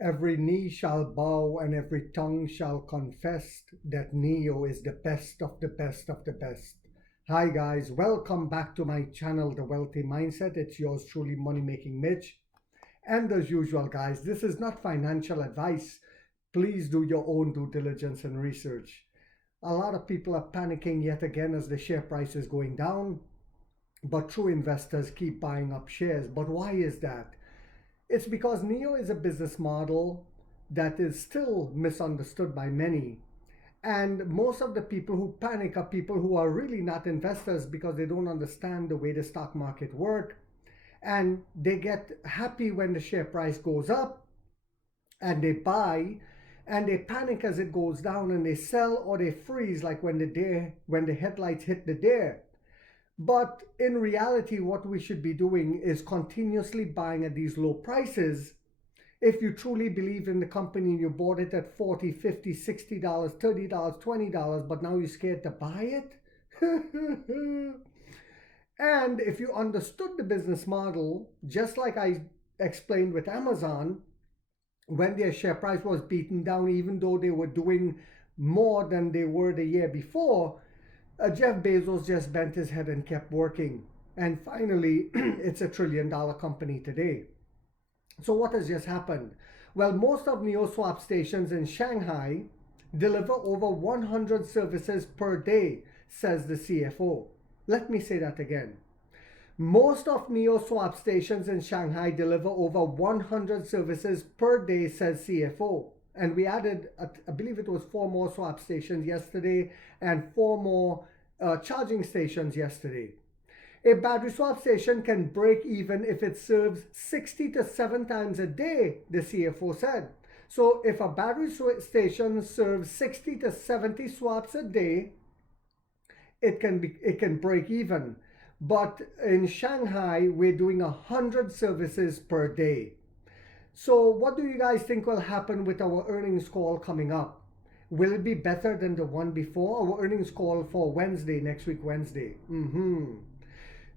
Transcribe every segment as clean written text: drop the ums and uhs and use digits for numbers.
Every knee shall bow and every tongue shall confess that Neo is the best of the best of the best. Hi guys, welcome back to my channel, The Wealthy Mindset. It's yours truly, Money Making Mitch. And as usual, guys, this is not financial advice. Please do your own due diligence and research. A lot of people are panicking yet again as the share price is going down, but true investors keep buying up shares. But why is that? It's because Neo is a business model that is still misunderstood by many. And most of the people who panic are people who are really not investors because they don't understand the way the stock market works. And they get happy when the share price goes up and they buy, and they panic as it goes down and they sell or they freeze like when the headlights hit the deer. But in reality, what we should be doing is continuously buying at these low prices. If you truly believe in the company and you bought it at $40, $50, $60, $30, $20, but now you're scared to buy it. And if you understood the business model, just like I explained with Amazon, when their share price was beaten down, even though they were doing more than they were the year before, Jeff Bezos just bent his head and kept working. And finally, it's $1 trillion company today. So what has just happened? Well, most of NeoSwap stations in Shanghai deliver over 100 services per day, says the CFO. Let me say that again. Most of NeoSwap stations in Shanghai deliver over 100 services per day, says CFO. And we added, I believe it was 4 more swap stations yesterday and 4 more charging stations yesterday. A battery swap station can break even if it serves 60 to 7 times a day, the CFO said. So if a battery station serves 60 to 70 swaps a day, it can break even. But in Shanghai, we're doing 100 services per day. So what do you guys think will happen with our earnings call coming up? Will it be better than the one before? Our earnings call for Wednesday, next week Wednesday.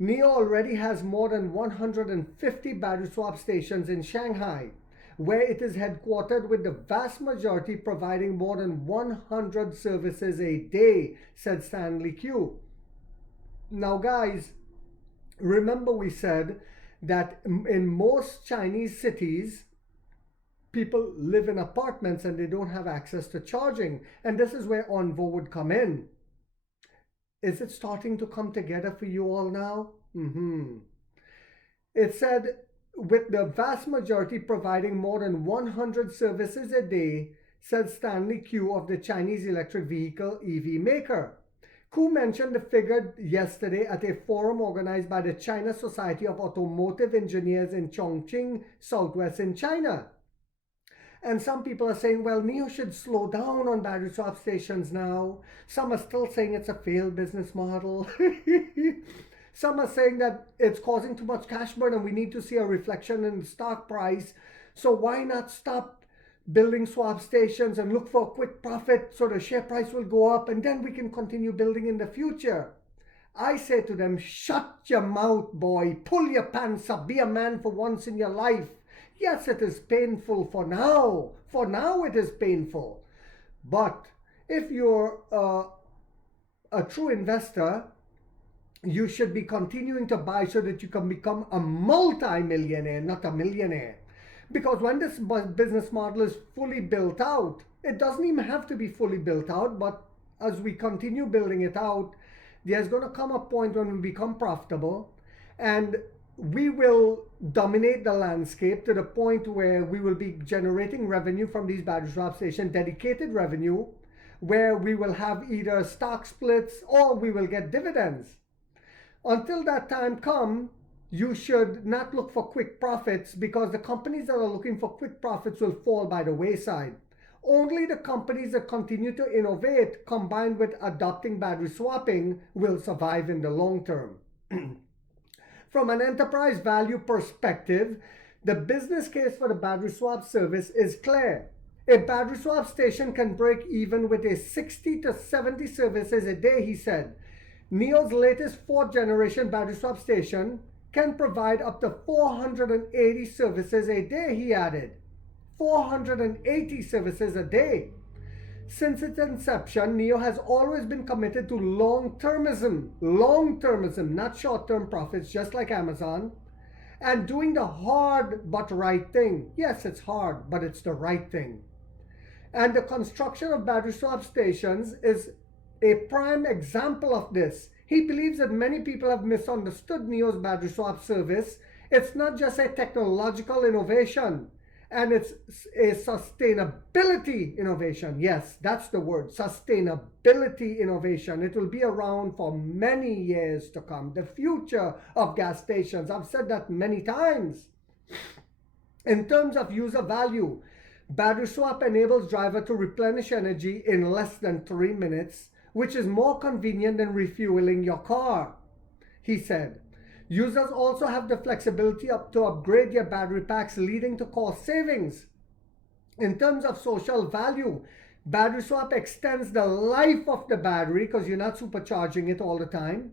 Neo already has more than 150 battery swap stations in Shanghai, where it is headquartered, with the vast majority providing more than 100 services a day, said Stanley Q. Now guys, remember we said that in most Chinese cities, people live in apartments and they don't have access to charging. And this is where Onvo would come in. Is it starting to come together for you all now? It said, with the vast majority providing more than 100 services a day, said Stanley Q of the Chinese electric vehicle EV maker. Ku mentioned the figure yesterday at a forum organized by the China Society of Automotive Engineers in Chongqing, southwest in China. And some people are saying, well, Neo should slow down on battery swap stations now. Some are still saying it's a failed business model. Some are saying that it's causing too much cash burn and we need to see a reflection in the stock price. So why not stop building swap stations and look for a quick profit so the share price will go up and then we can continue building in the future? I say to them, shut your mouth, boy. Pull your pants up. Be a man for once in your life. Yes, it is painful for now. For now, it is painful. But if you're a true investor, you should be continuing to buy so that you can become a multi-millionaire, not a millionaire. Because when this business model is fully built out, it doesn't even have to be fully built out, but as we continue building it out, there's going to come a point when we become profitable and we will dominate the landscape to the point where we will be generating revenue from these battery swap stations, dedicated revenue, where we will have either stock splits or we will get dividends. Until that time comes, you should not look for quick profits, because the companies that are looking for quick profits will fall by the wayside. Only the companies that continue to innovate, combined with adopting battery swapping, will survive in the long term. From an enterprise value perspective, the business case for the battery swap service is clear. A battery swap station can break even with a 60 to 70 services a day, he said. Neo's latest 4th generation battery swap station can provide up to 480 services a day, he added. 480 services a day. Since its inception, NIO has always been committed to long-termism, not short-term profits, just like Amazon, and doing the hard but right thing. Yes, it's hard, but it's the right thing. And the construction of battery swap stations is a prime example of this. He believes that many people have misunderstood NIO's battery swap service. It's not just a technological innovation, and it's a sustainability innovation. Yes, that's the word, sustainability innovation. It will be around for many years to come. The future of gas stations, I've said that many times. In terms of user value, battery swap enables driver to replenish energy in less than 3 minutes, which is more convenient than refueling your car, he said. Users also have the flexibility to upgrade their battery packs, leading to cost savings. In terms of social value, battery swap extends the life of the battery because you're not supercharging it all the time.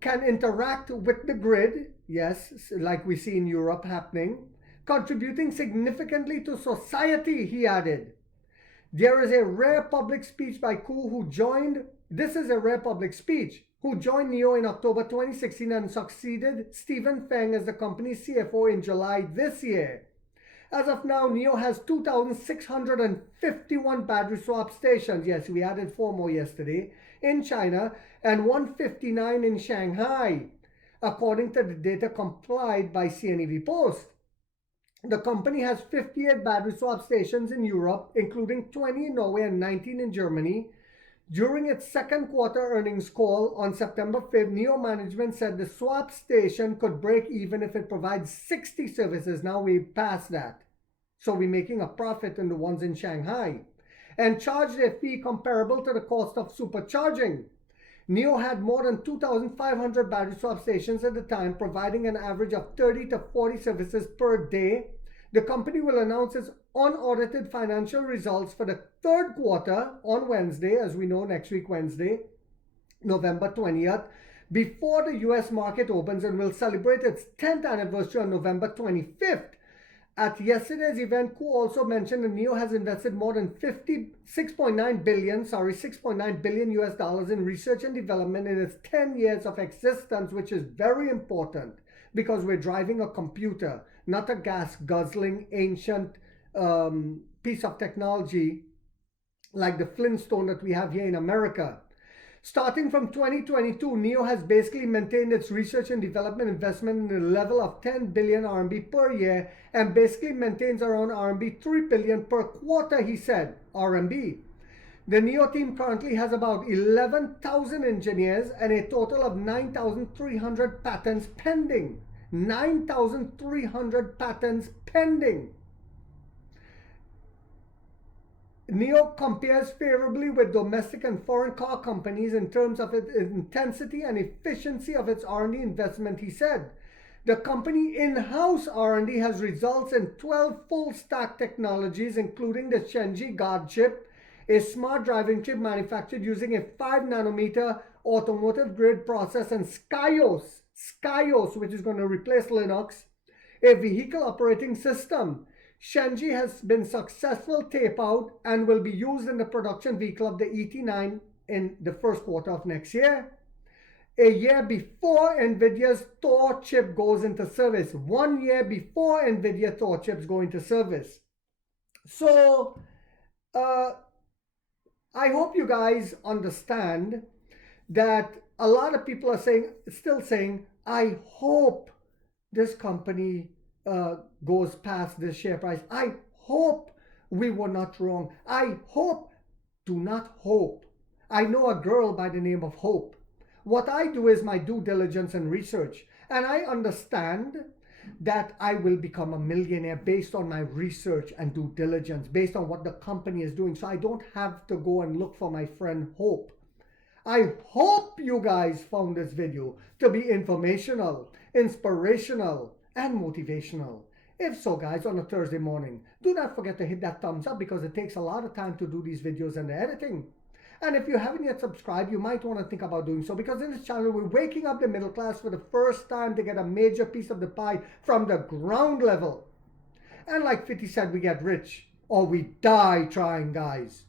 Can interact with the grid, yes, like we see in Europe happening, contributing significantly to society, he added. There is a rare public speech by Koo who joined NIO in October 2016 and succeeded Stephen Feng as the company's CFO in July this year. As of now, NIO has 2,651 battery swap stations. Yes, we added 4 more yesterday in China and 159 in Shanghai, according to the data compiled by CNEV Post. The company has 58 battery swap stations in Europe, including 20 in Norway and 19 in Germany. During its second quarter earnings call on September 5th, NIO management said the swap station could break even if it provides 60 services. Now we passed that. So we're making a profit in the ones in Shanghai. And charged a fee comparable to the cost of supercharging. NIO had more than 2,500 battery swap stations at the time, providing an average of 30 to 40 services per day. The company will announce its unaudited financial results for the third quarter on Wednesday, as we know, next week Wednesday, November 20th, before the US market opens, and will celebrate its 10th anniversary on November 25th. At yesterday's event, Koo also mentioned that NIO has invested more than $6.9 billion US dollars in research and development in its 10 years of existence, which is very important because we're driving a computer, not a gas-guzzling ancient piece of technology like the Flintstone that we have here in America. Starting from 2022, NIO has basically maintained its research and development investment in the level of 10 billion RMB per year and basically maintains around RMB 3 billion per quarter, he said, RMB. The NIO team currently has about 11,000 engineers and a total of 9,300 patents pending. 9,300 patents pending. NIO compares favorably with domestic and foreign car companies in terms of its intensity and efficiency of its R&D investment, he said. The company in-house R&D has results in 12 full-stack technologies, including the Shenji Guard chip, a smart driving chip manufactured using a 5-nanometer automotive-grade process, and Skyos, which is going to replace Linux, a vehicle operating system. Shenji has been successful tape-out and will be used in the production vehicle of the ET9 in the first quarter of next year. A year before NVIDIA's Thor chip goes into service. 1 year before NVIDIA Thor chips go into service. So, I hope you guys understand that a lot of people are still saying, I hope this company goes past this share price. I hope we were not wrong. I hope. Do not hope. I know a girl by the name of Hope. What I do is my due diligence and research. And I understand that I will become a millionaire based on my research and due diligence, based on what the company is doing. So I don't have to go and look for my friend Hope. I hope you guys found this video to be informational, inspirational, and motivational. If so, guys, on a Thursday morning, do not forget to hit that thumbs up because it takes a lot of time to do these videos and the editing. And if you haven't yet subscribed, you might want to think about doing so, because in this channel, we're waking up the middle class for the first time to get a major piece of the pie from the ground level. And like 50 said, we get rich or we die trying, guys.